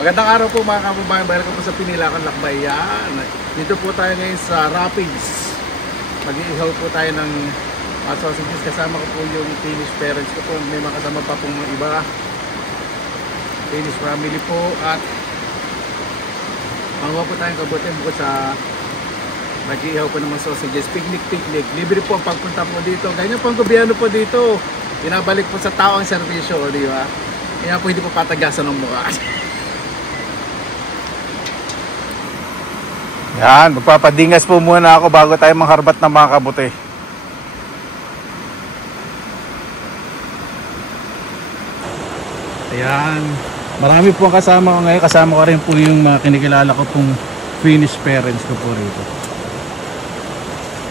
Magandang araw po mga kababayan, welcome po sa Pinilakan Lakbay. Yan. Dito po tayo ngayon sa Rapids. Mag-iihaw po tayo ng sausages. Kasama ko po yung Finnish parents ko po. May makasama pa pong mga iba. Finnish family po. At magawa po tayong kabutin bukod sa mag-iihaw po ng mga sausages. Picnic. Libre po ang pagpunta po dito. Ganyan po ang gobyerno po dito. Pinabalik po sa tao ang serbisyo, di ba? Kaya po hindi po patagasan ng mukha. Yan, magpapadingas po muna ako bago tayo mangharbat ng mga kabuti. Ayan, marami po ang kasama ko ngayon. Kasama ko rin po yung mga kinikilala ko pong Finnish parents ko po rito.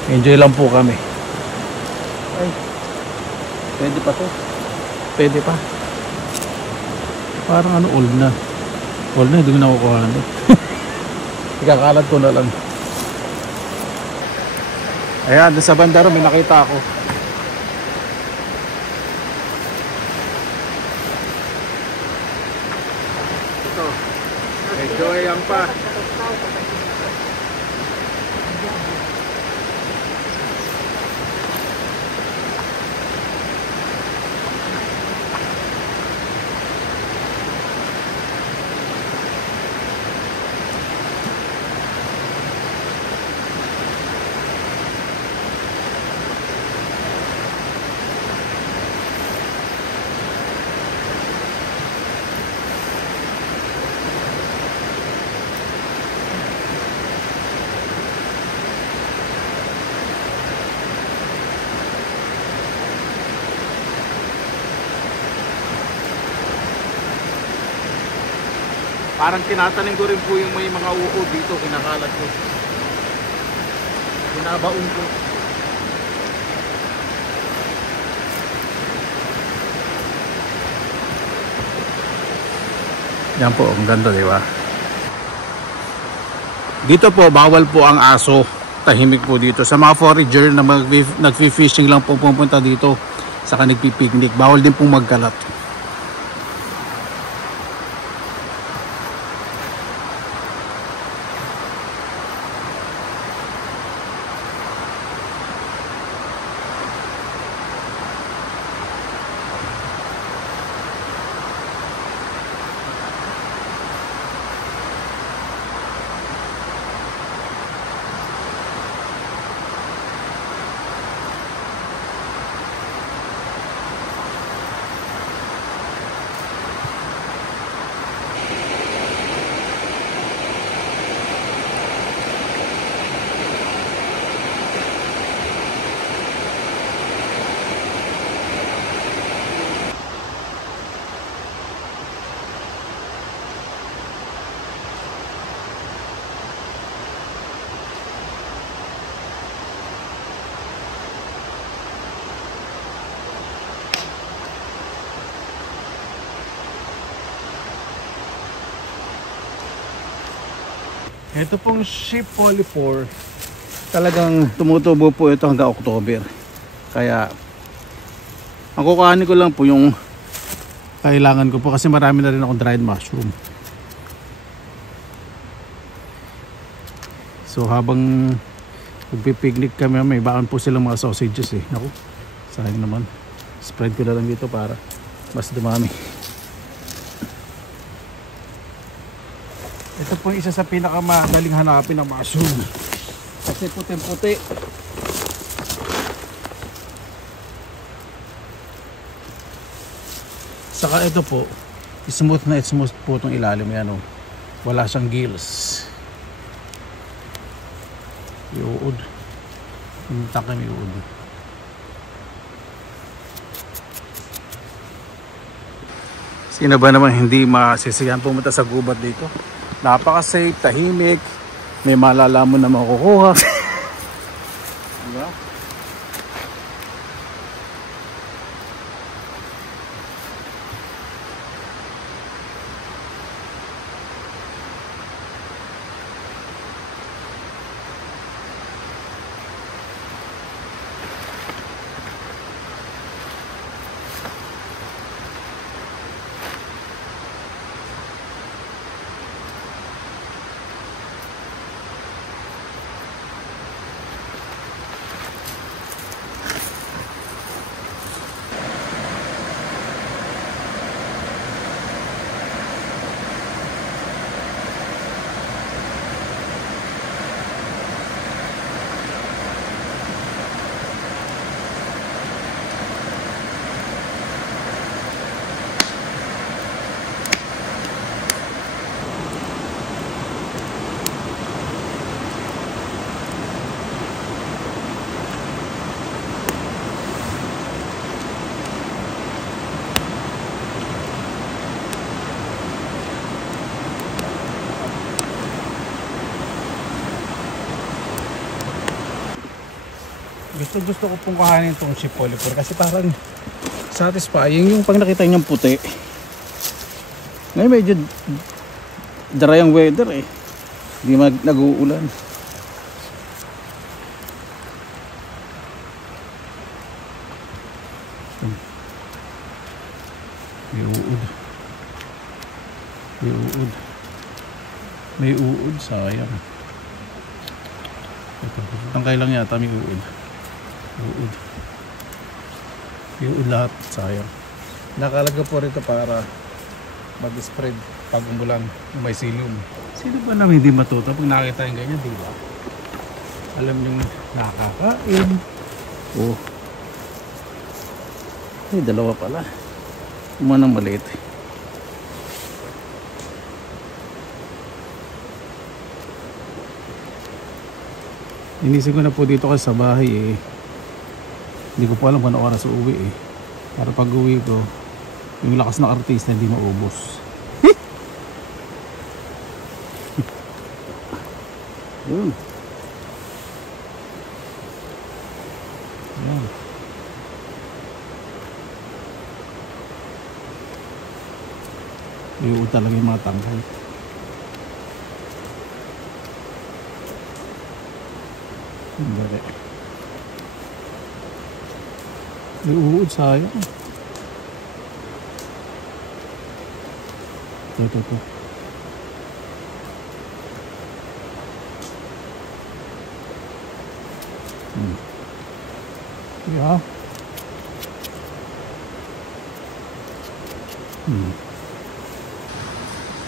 Enjoy lang po kami. Ay, pwede pa to. Pwede pa. Parang ano, old na. Old na, hindi ko nakukuha na. Ikakalat ko na lang. Ayan, sa banda rin may nakita ako. Ito, enjoy ang pa. Parang tinatanim ko rin po yung may mga uod dito, kinakalat ko. Binabaon ko. Yan po, ang ganda, di ba? Dito po, bawal po ang aso. Tahimik po dito. Sa mga forager na nagfi-fishing lang po pupunta dito, saka nagpi-picnic, bawal din pong magkalat. Ito pong sheep polypore, talagang tumutubo po ito hanggang October. Kaya ang kukuhanin ko lang po yung kailangan ko po kasi marami na rin akong dried mushroom. So habang magpipicnic kami, may baon po silang mga sausages eh. Naku, sayang naman. Spread ko na lang dito para mas dumami. Ito po isa sa pinakamadaling hanapin ng mushroom kasi puti-puti. Saka ito po, smooth na smooth po itong ilalim. Yan o, wala siyang gills. Iuod. Pumunta kami iuod. Sino ba naman hindi masisiyahan pumunta sa gubat dito? Napaka-safe, tahimik, may malalaman na makukuha. Diba? Gusto ko pong kuhanin itong ship polypore kasi parang satisfying yung pag nakita niyang puti. Ngayon medyo dry ang weather eh. Hindi nag-uulan. May uod. May uod. May uod, sayang. Ito, tangkay lang yata may uod. Uod. May uod lahat, sayang. Nakalaga po rito para mag-spread pag umulan ng mycelium. Sino ba naman hindi matuto pag nakakita yung ganyan, di ba? Alam yung nakakain. Oh. Ay, dalawa pala. Umanang maliit. Inisip ko na po dito kasi sa bahay eh. Hindi ko po alam kung ano oras uuwi eh. Para pag uwi ko, yung lakas ng artista hindi maubos. Yun. Yun. Iuod talaga yung mga tangkay. Hindi. Iuod, sayang. Ito. Yeah.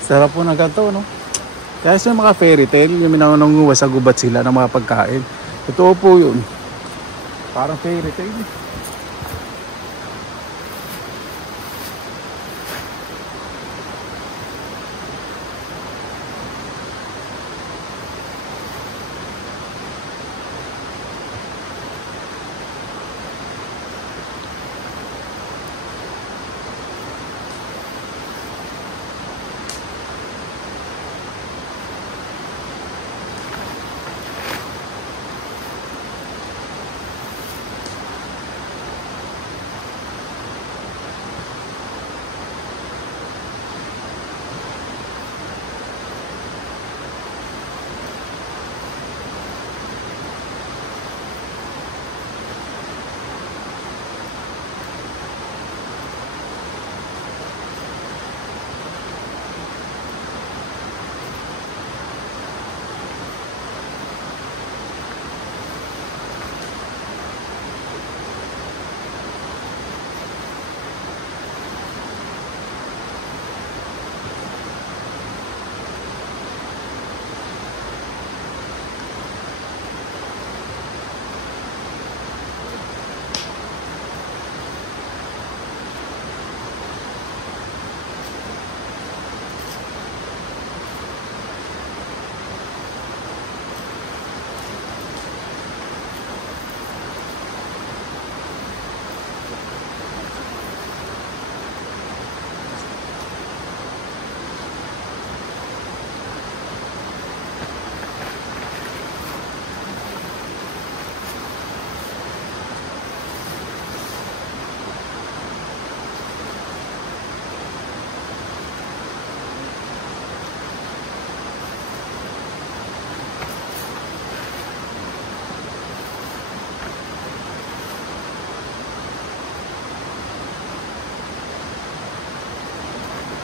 Sarap po ng ganito, no? Kaya sa mga fairy tale, yung minangunguha sa gubat sila ng mga pagkain. Totoo po yun. Parang fairy tale.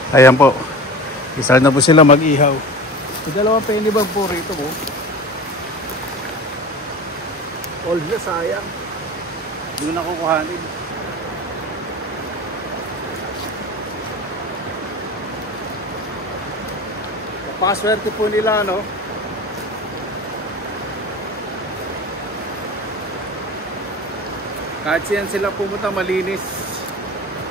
Ayan po. Isa na po sila mag-ihaw. May dalawang penny bag po rito po. All na sayang. Doon na kukuhanin. Paswerte po nila, no? Kahit siyan sila pumunta malinis.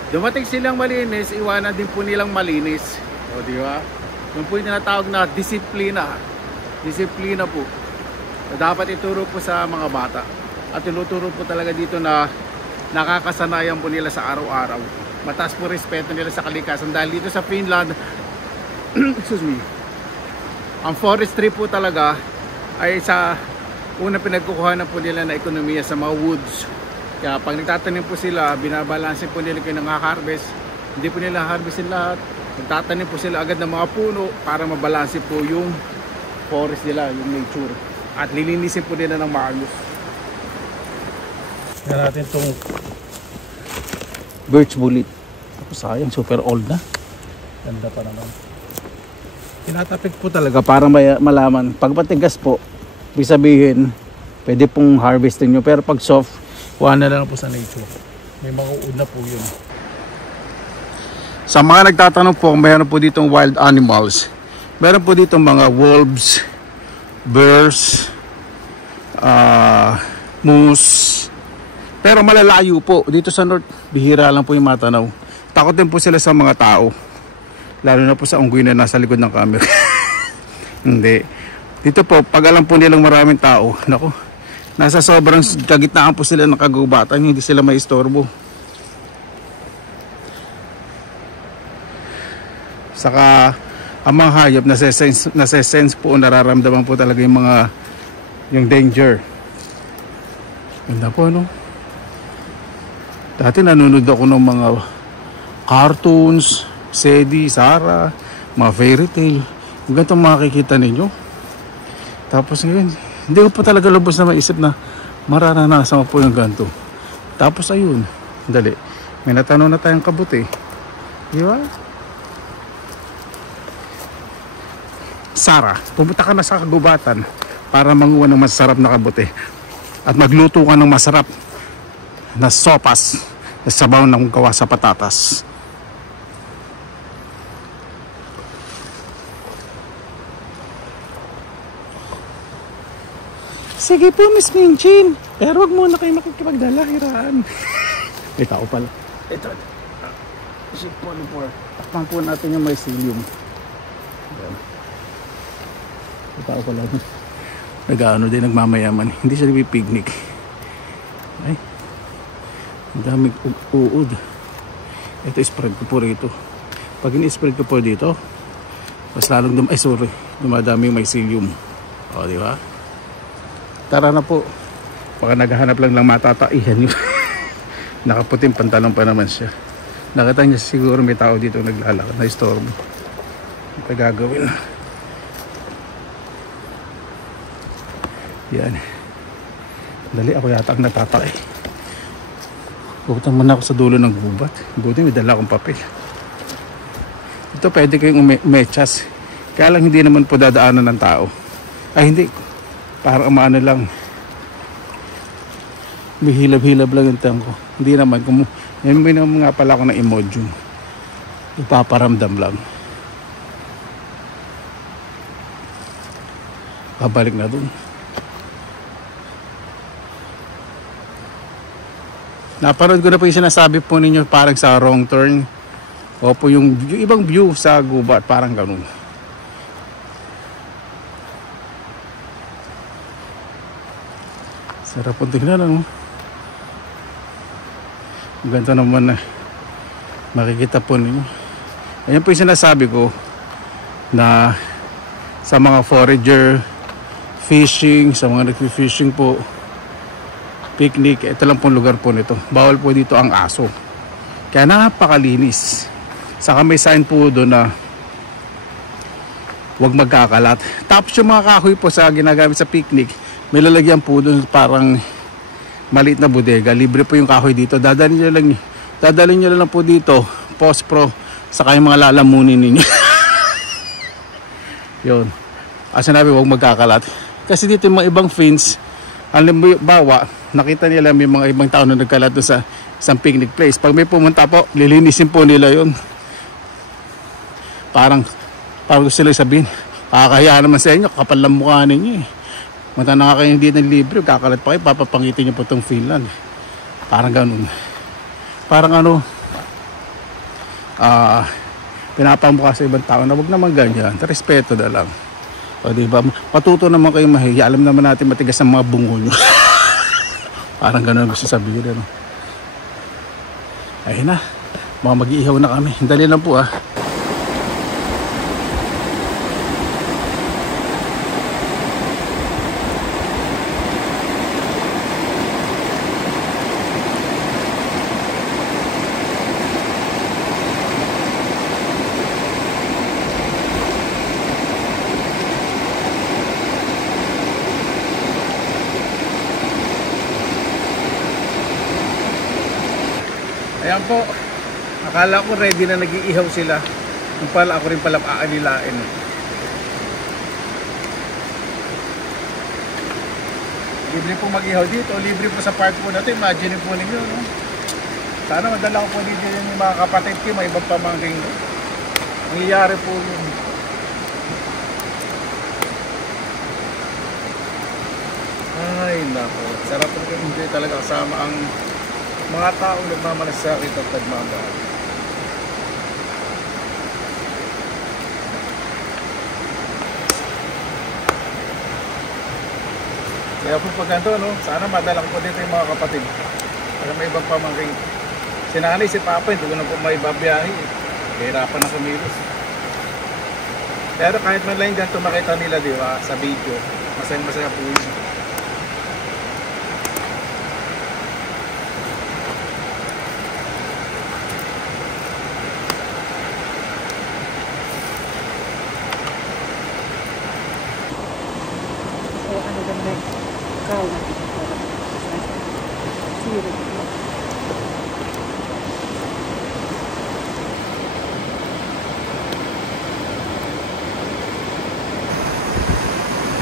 Dumating silang malinis, iwanan din po nilang malinis. O di ba? Yung po yung tinatawag na disiplina. Disiplina po. Na dapat ituro po sa mga bata. At tinuturo po talaga dito na nakakasanayan po nila sa araw-araw. Mataas po respeto nila sa kalikasan. Dahil dito sa Finland, excuse me, ang forestry po talaga ay sa Una, pinagkukuha na po nila na ekonomiya sa mga woods. Kaya pag nagtatanim po sila, binabalansin po nila kayo ng harvest. Hindi po nila harvestin lahat. Nagtatanim po sila agad ng mga puno para mabalansin po yung forest nila, yung nature. At lilinisin po nila ng maayos. Tingnan natin itong birch bullet. Sayang, super old na. Ganda pa naman. Tinatapik po talaga para malaman. Pag matigas po, ibig sabihin, pwede pong harvestin nyo. Pero pag soft, kuha na lang po sa nature. May mga uod na po yun. Sa mga nagtatanong po, mayroon po ditong wild animals. Meron po ditong mga wolves, bears, moose. Pero malalayo po. Dito sa north, bihira lang po yung matanaw. Takot din po sila sa mga tao. Lalo na po sa unggoy na nasa likod ng camera. Hindi. Dito po, pag alam po nilang maraming tao, naku, nasa sobrang kagitnaan po sila ng kagubatan, hindi sila maistorbo. Saka, ang mga hayop, nasa-sense po, nararamdaman po talaga yung danger. Ganda po, no? Dati nanonood ako ng mga cartoons, Sedi, Sara, mga fairy tale. Yung ganitong makikita ninyo. Tapos ngayon, hindi ko po talaga lubos na maisip na mararanasan ko po yung ganito. Tapos ayun, dali. May natanong na tayong kabuti. Di ba? Sara, pumunta ka na sa kagubatan para manguha ng masarap na kabuti. At magluto ka ng masarap na sopas na sabaw ng gawa sa patatas. Sige po, Miss Minchin. Pero wag muna kayo makikipagdala, hiraan. May tao pala. Ito. Ship polypore. Takpan po natin yung mycelium. Ayan. May tao pala. Nag-ano din, nagmamayaman. Hindi siya nagpipignik. Ay. Ang daming uod. Ito, spread ko po rito. Pag ini-spread ko po dito, mas lalong dumadami yung mycelium. O, di ba? Tara na po. Baka naghahanap lang matataihan yun. Nakaputing pantalon pa naman siya. Nakita niya siguro may tao dito naglalakad na istorbo. Ito gagawin. Yan. Dali, ako yata ang natatay. Pupunta muna ako sa dulo ng gubat. Buti may dala akong papel. Ito pwede kayong mechas. Kaya lang hindi naman po dadaanan ng tao. Ay hindi. Parang maano lang. May hilab-hilab lang yung tango. Hindi naman. May naman nga pala ako ng emoji. Ipaparamdam lang. Babalik na dun. Napanood ko na po yung sinasabi po ninyo parang sa wrong turn. O po yung ibang view sa gubat. Parang ganun. Sarap po tingnan, ano? Ang ganda naman na makikita po ninyo. Ayan po yung sinasabi ko na sa mga forager, fishing, sa mga nag-fishing po, picnic, ito lang pong lugar po nito. Bawal po dito ang aso. Kaya napakalinis. Saka may sign po doon na huwag magkakalat. Tapos yung mga kahoy po sa ginagamit sa picnic, may lalagyan po doon parang maliit na bodega. Libre po yung kahoy dito. Dadalhin nyo lang po dito, pospro, saka yung mga lalamunin ninyo. Yun. As sinabi, huwag magkakalat. Kasi dito yung mga ibang fins, bawa, nakita nila may mga ibang tao na nagkalat doon sa isang picnic place. Pag may pumunta po, lilinisin po nila yun. Parang gusto nila sabihin, kakahiya naman sa inyo, kapal lang mukha ninyo eh. Mata na nga kayo hindi ng libre, kakalat pa kayo, papapangitin nyo po itong Finland. Parang ganun. Parang ano, pinapamukha sa ibang tao na wag naman ganyan, respeto na lang. O diba, matuto naman kayo mahiya, alam naman natin matigas ang mga bungo nyo. Parang ganun gusto sabihin. Ano? Ayun na, mga mag-iihaw na kami. Dali lang po ah. Ayan po. Akala ko ready na nag-iihaw sila. Kung pala ako rin pala aanilain. Libre po mag-ihaw dito. Libre po sa park po natin. Imagine po ninyo, no? Sana madala ko po dito yung mga kapatid ko, may ibang pamangking ko. Nangyayari po yun. Ay, nako. Sarap po enjoy talaga kasama ang mga taong nagmamalasakit at nagmamahal. Kaya po pag ganito, no? Sana madala ko po dito yung mga kapatid. Para may ibang pamangking. Si nanay, si papa, hindi ko na po may babiyahe. Hirapan na kumilos. Pero kahit man lang yung ganito makita nila, di ba, sa video, masaya-masaya po yun.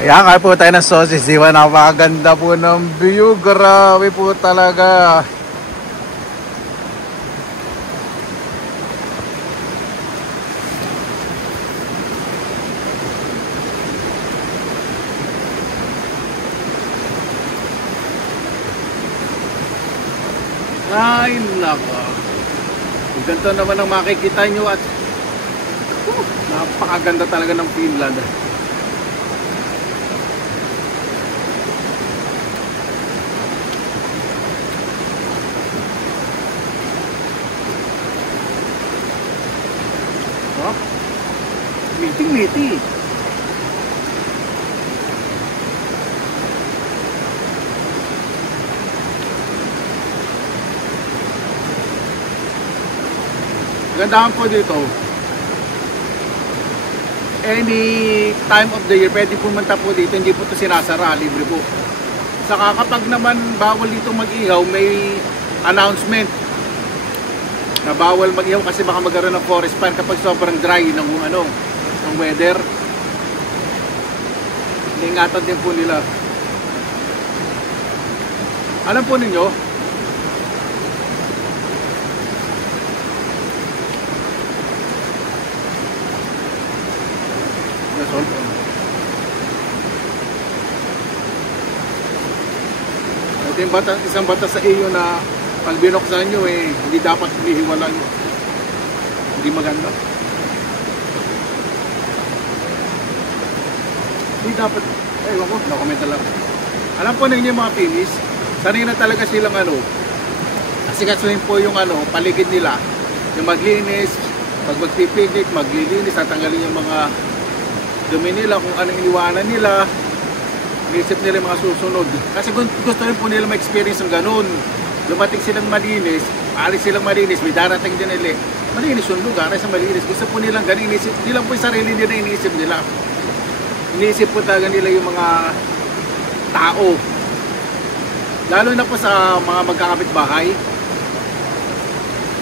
Ayan, kaya po tayo ng sausage. Diba, napakaganda po ng view. Grabe po talaga. Ay, nako. Ganito naman ang makikita nyo at napakaganda talaga ng Finland. Meeting. Gandahan po dito. Any time of the year, pwede pumunta po dito. Hindi po ito sinasara, libre po. Saka kapag naman bawal dito mag-ihaw, may announcement na bawal mag-ihaw kasi baka magkaroon ng forest fire kapag sobrang dry ng weather. Iingatan din po nila. Alam po ninyo, ito yung isang batas sa iyo na pag binuksan nyo hindi dapat hinihiwalan. Hindi maganda. Hindi dapat, ewan ko, no-comment lang. Alam po ninyo yung mga Pinis, sanay na talaga silang kasi kasuhin po yung paligid nila, yung maglinis, pag magpipigit, maglilinis, tatanggalin yung mga dumi nila, kung anong iniwanan nila, inisip nila yung mga susunod. Kasi gusto rin po nila ma-experience ng ganun. Lumating silang malinis, alis silang malinis, may darating din nila. Malinis yung lugar, sa malinis. Gusto po nilang ganun, inisip, hindi lang po yung sarili nila iniisip nila. Iniisip po talaga nila yung mga tao. Lalo na po sa mga magkakapit-bahay.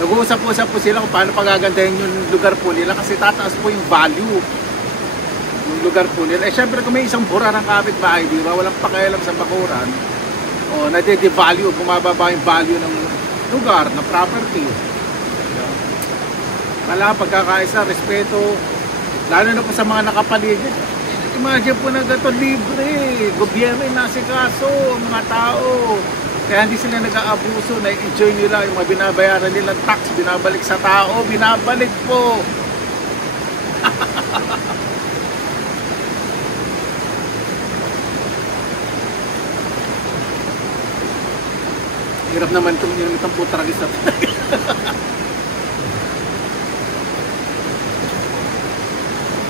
Nag-uusap-usap po sila kung paano pagagandahin yung lugar po nila kasi tataas po yung value yung lugar po nila. Syempre kung may isang bura ng kapitbahay, di ba? Walang pakialam sa bakuran. Nade-devalue, bumababa yung value ng lugar, ng property. Kailangan pagkakaisa, respeto, lalo na po sa mga nakapaligid. Imagine po na gato libre, gobyerno yung nasikaso, mga tao. Kaya hindi sila nag-aabuso, na-enjoy nila yung mga binabayaran nilang tax, binabalik sa tao, binabalik po. Hirap naman itong putragis na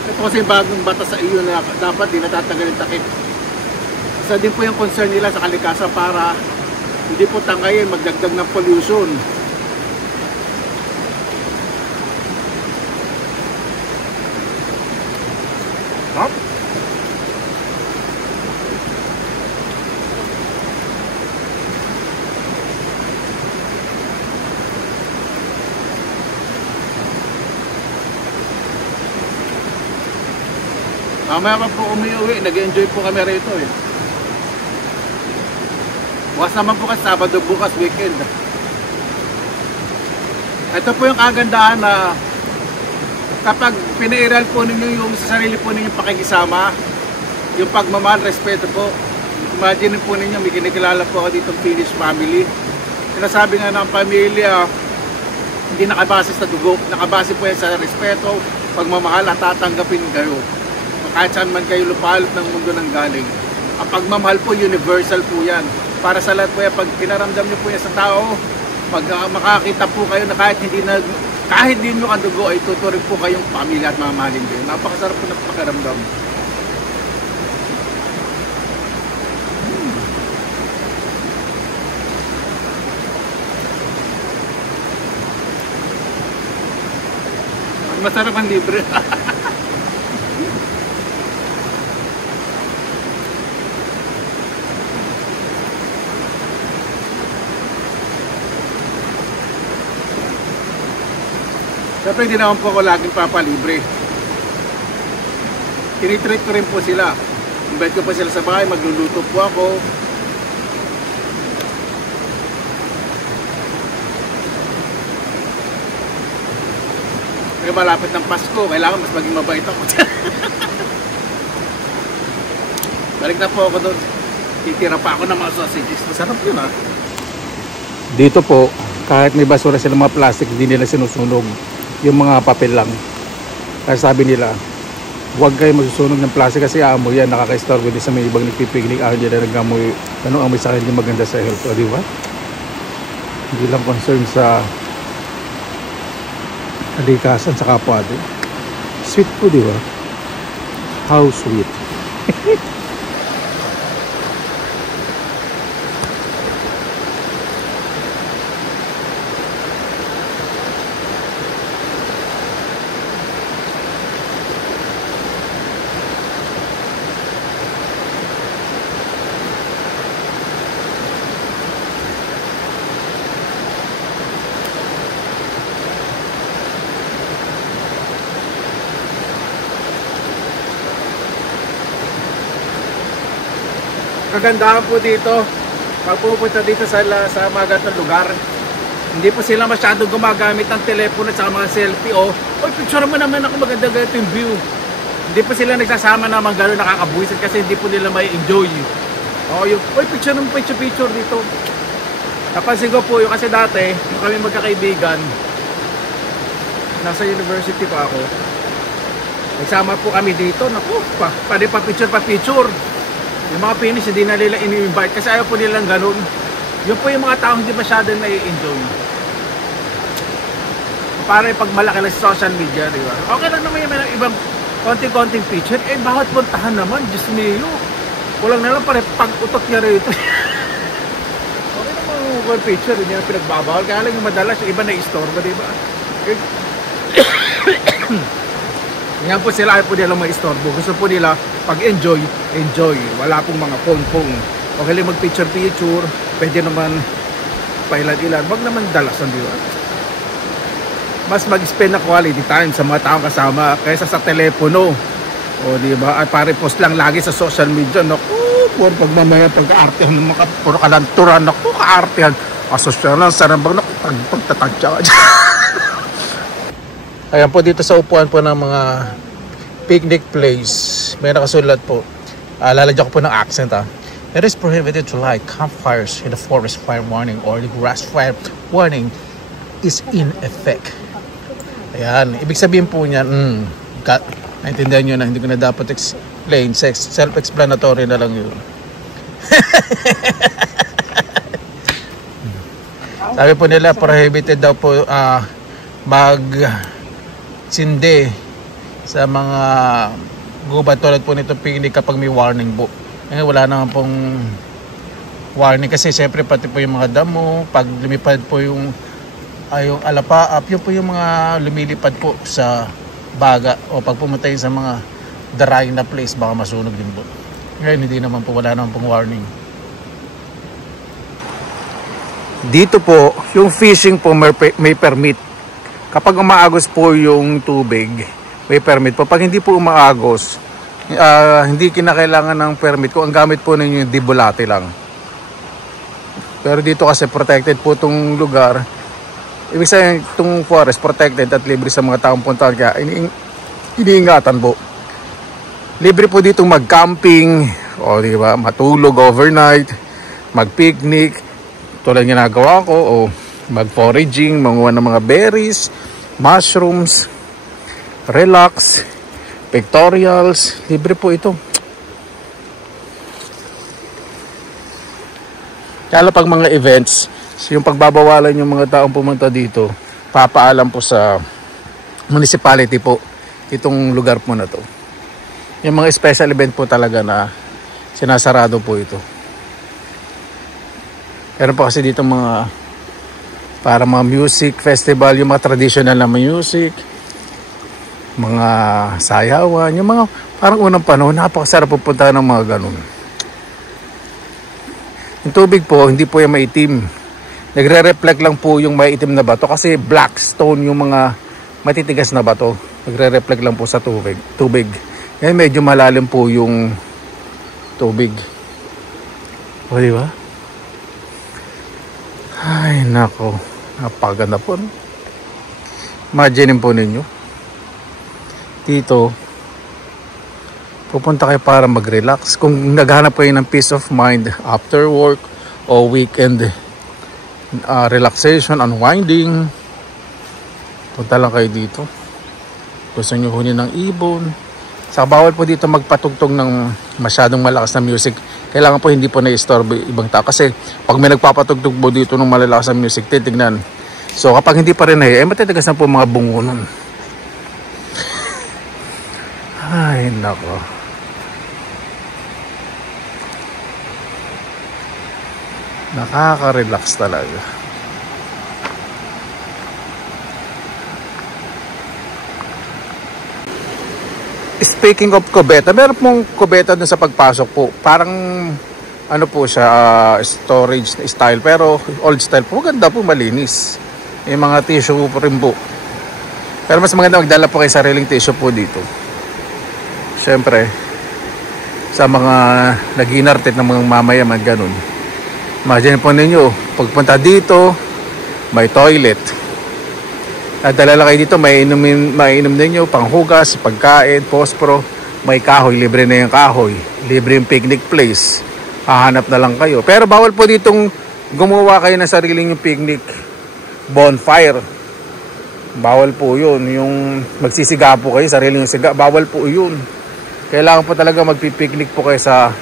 ito kasi bagong batas sa iyo na dapat di natatanggal yung takip. Isa din po yung concern nila sa kalikasan para hindi po tangayin magdagdag ng pollution. Hop. Mamaya pa po umiuwi, nag-enjoy po kami rito eh. Bukas naman po kasi Sabado, bukas weekend. Ito po yung kagandahan na kapag pinairal po ninyo yung sa sarili po ninyong pakikisama, yung pagmamahal, respeto po. Imagine po ninyo, may kinikilala po ako ditong Finnish family. Sinasabi nga ng pamilya, hindi nakabase sa dugo, nakabase po yan sa respeto, pagmamahal at tatanggapin kayo. Kahit saan man kayo lupalop ng mundo ng galing. Ang pagmamahal po, universal po yan. Para sa lahat po yan, pag pinaramdam nyo po yan sa tao, pag makakita po kayo na kahit hindi nyo kadugo ay tuturing po kayong pamilya at mamahalin kayo. Napakasarap po ng pakiramdam. Masarap ang libre. Siyempre hindi naman po ako laging papalibre. Tinitreat ko rin po sila. Invite ko po sila sa bahay, magluluto po ako. Kaya malapit ng Pasko, kailangan mas maging mabait ako. Balik na po ako doon. Titira pa ako ng mga sausages. Masarap yun ha. Dito po, kahit may basura sila mga plastic, hindi nila sinusunog. Yung mga papel lang. Kaya sabi nila, huwag kayo masusunog ng plastic kasi aamoy yan. Nakaka-istorbo din sa may ibang nagpipignik. Hindi na nag-amoy. Anong amoy sa akin yung maganda sa health. O, di ba? Hindi lang concern sa kalikasan sa kapwa din. Sweet po, di ba? How sweet. Kagandahan po dito, pag pupunta dito sa mga ganitong lugar, hindi po sila masyadong gumagamit ng telepono at mga selfie. Oy, picture mo naman ako, maganda ganito yung view. Hindi po sila nagsasama naman gano'n nakakabuisit kasi hindi po nila may enjoy. Oy, picture naman picture dito. Napansin ko po yung kasi dati, yung kami magkakaibigan, nasa university pa ako, nagsama po kami dito, naku, pwede pa picture. Yung mga Finnish, hindi na nila ini-invite kasi ayaw po nilang ganun. Yun po yung mga tao hindi masyadong nai-enjoy. Para pag malaki lang sa social media, di ba? Okay lang naman yung ibang konting-konting picture. Bakit puntahan naman? Diyos mio. Kulang na lang pare pag-utot niya rito. Okay naman yung picture, hindi na pinagbabawal. Kaya lang yung madalas, yung iba na-istorbo, di ba? Yan po sila, ayaw po nila ma-istorbo. Gusto po nila pag-enjoy, enjoy. Wala pong mga phone. Okay lang mag-picture, pwede naman pailan-ilan. Wag naman dalasan, di ba? Mas mag-spend na quality time sa mga taong kasama kaysa sa telepono. O, di ba? At pare-post lang lagi sa social media. Naku, puro pagmamaya, pag-aartihan ng mga puro kalanturan. Naku, ka-aartihan. Asosyo lang, sarambang, naku, pagtatadya. Ayan po dito sa upuan po ng mga picnic place. May nakasulat po. Lalagyan ko po ng accent ha. It is prohibited to light campfires in the forest fire warning or the grass fire warning is in effect. Ayan. Ibig sabihin po niyan, naintindihan nyo na, hindi ko na dapat explain. Self-explanatory na lang yun. Sabi po nila, prohibited daw po sindi sa mga gubat tulad po nito picnic kapag may warning po. Wala naman pong warning kasi syempre pati po yung mga damo, pag lumipad po yung alapaap, yun po yung mga lumilipad po sa baga o pag pumunta sa mga dry na place baka masunog din po. Ngayon hindi naman po, wala naman pong warning. Dito po, yung fishing po may permit. Kapag umaagos po yung tubig, may permit po. Pag hindi po umaagos, Hindi kinakailangan ng permit kung ang gamit po ninyo yung Dibolate lang. Pero dito kasi protected po itong lugar. Ibig sabihin itong forest protected at libre sa mga taong punta, kaya iniingatan po. Libre po dito mag-camping, o di ba, matulog overnight, mag-picnic, tulad ginagawa ko, o mag-foraging, manguha ng mga berries, mushrooms, relax, pictorials, libre po ito. Kaya pag mga events, yung pagbabawalan yung mga taong pumunta dito, papaalam po sa municipality po itong lugar po na to. Yung mga special event po talaga na sinasarado po ito. Meron po kasi dito mga para mga music festival, yung mga traditional na music, mga sayawan, yung mga parang unang panahon, napakasarap pupunta ng mga ganun. Yung tubig po, hindi po yung maitim. Nagre-reflect lang po yung maitim na bato kasi black stone yung mga matitigas na bato. Nagre-reflect lang po sa tubig. Ngayon medyo malalim po yung tubig. O diba? Ay nako, napaganda po. No? Imagine po ninyo. Dito, pupunta kayo para mag-relax. Kung naghanap kayo ng peace of mind after work o weekend relaxation, unwinding, punta lang kayo dito. Gusto nyo hunin ng ibon. Saka bawal po dito magpatugtog ng masyadong malakas na music. Kailangan po hindi po na-istorbo ibang tao. Kasi pag may nagpapatugtog po dito ng malalakas na music, titignan. So kapag hindi pa rin matitigas na po mga bungo nun. Ay nako. Nakaka-relax talaga. Speaking of kubeta, meron pong kubeta dun sa pagpasok po. Parang ano po siya, storage style, pero old style po. Maganda po, malinis. Yung mga tissue po rin po. Pero mas maganda magdala po kayo sariling tissue po dito. Siyempre, sa mga nag-inartit ng mga mamayaman, ganun. Imagine po ninyo, pagpunta dito, may toilet. Nadala lang kayo dito, mainom ninyo, panghugas, pagkain, pospro, may kahoy, libre na yung kahoy. Libre yung picnic place. Hahanap na lang kayo. Pero bawal po ditong gumawa kayo ng sariling yung picnic bonfire. Bawal po yun. Yung magsisiga po kayo, sariling yung siga, bawal po yun. Kailangan po talaga magpipiknik po kayo sa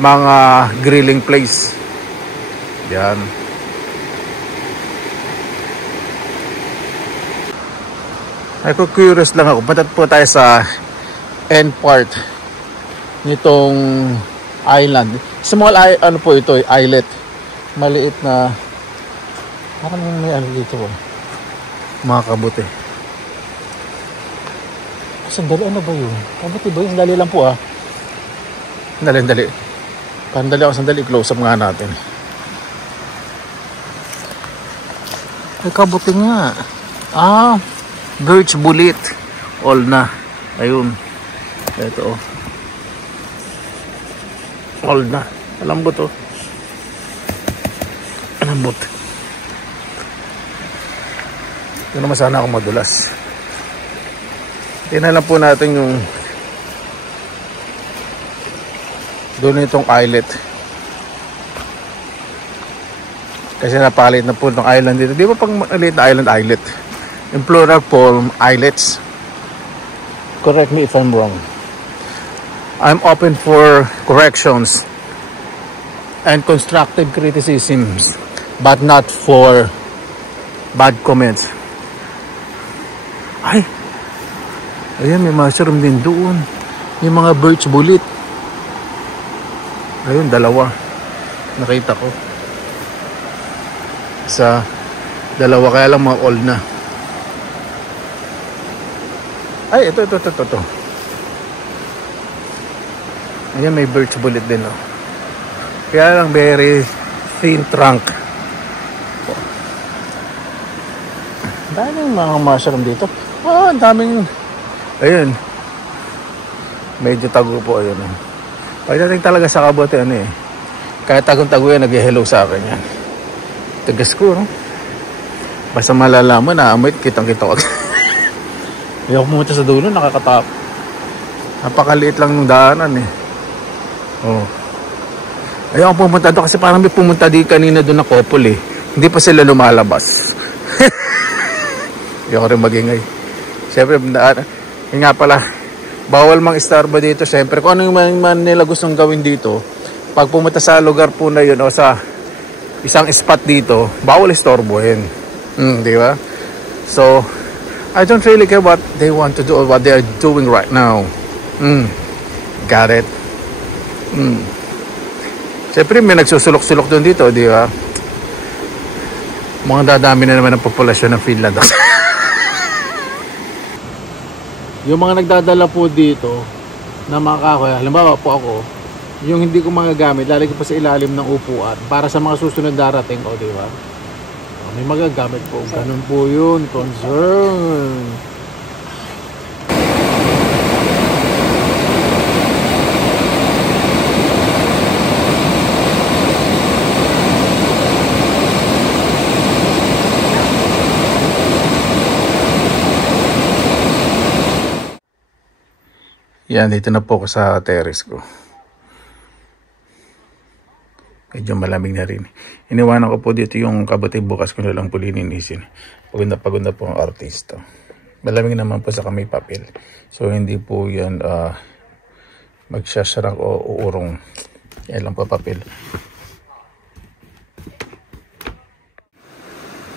mga grilling place. Yan. Ay, curious lang ako. Punta po tayo sa end part nitong island. Small ano po ito, islet. Maliit na parang may ano dito po. Mga kabuti. Sandali, ano ba yun? Kabuti ba yun? Sandali lang po ah. Sandali. Sandali ako, sandali. Close up nga natin. Ay, kabuti nga. Birch bullet. All na. Ayun. Ito oh. All na. Malambot oh. Malambot. Ito naman sana ako madulas. Tingnan lang po natin yung doon itong islet. Kasi napalit na po itong island dito. Di ba pang maliit na islet? In plural form, islets. Correct me if I'm wrong. I'm open for corrections and constructive criticisms, but not for bad comments. Ay! Ayan, may mushroom din doon. Yung mga birch bullet. Ayun, dalawa. Nakita ko. Sa dalawa, kaya lang mga old na. Ay, ito. Ayan, may birch bullet din. Oh. Kaya lang very thin trunk. Daming mga mushroom dito. Ang daming. Ayun. Medyo tago po yun. Pagdating talaga sa kabote, kahit tagong-tago yan, nag-hello sa akin yan. Tagas ko, no? Basta malalaman na amoy, kitang-kita ko. Ayaw pumunta sa dulo, nakakatap. Napakaliit lang ng daanan Oh. Ayaw pumunta doon kasi parang may pumunta di kanina doon na couple Hindi pa sila lumalabas. Ayaw rin magingay. Siyempre, yun nga pala, bawal mang istorbo dito. Siyempre, kung ano yung man nila gustong gawin dito, pag pumunta sa lugar po na yun o sa isang spot dito, bawal istorbohin. Di ba? So, I don't really care what they want to do or what they are doing right now. Got it? Siyempre, may nagsusulok-sulok doon dito, di ba? Mukhang dadami na naman ang populasyon ng Finland. Yung mga nagdadala po dito na mga kahoy, halimbawa po ako, yung hindi ko magagamit, lalagay ko pa sa ilalim ng upuan para sa mga susunod darating, di ba? May magagamit po. Ganun po yun. Concern. Yan, dito na po ako sa terrace ko. Medyo malamig na rin. Iniwanan ko po dito yung kabote, bukas ko na lang po lininisin. Pagod na po ang artista. Malamig naman po sa kamay papel. So hindi po yan magsasarang o uurong. Yan lang po papel.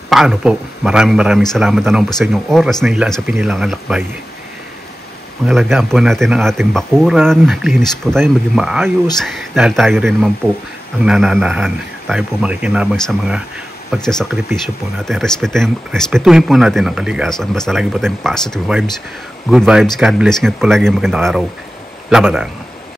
Paano po? Maraming salamat na naman po sa inyong oras na ilaan sa Pinilangan Lakbay. Mangalagaan po natin ang ating bakuran. Linis po tayo, maging maayos. Dahil tayo rin naman po ang nananahan. Tayo po makikinabang sa mga pagsasakripisyo po natin. Respetuhin po natin ang kaligasan. Basta lagi po tayong positive vibes, good vibes. God bless. Ingat po lagi. Magandang araw. Laban.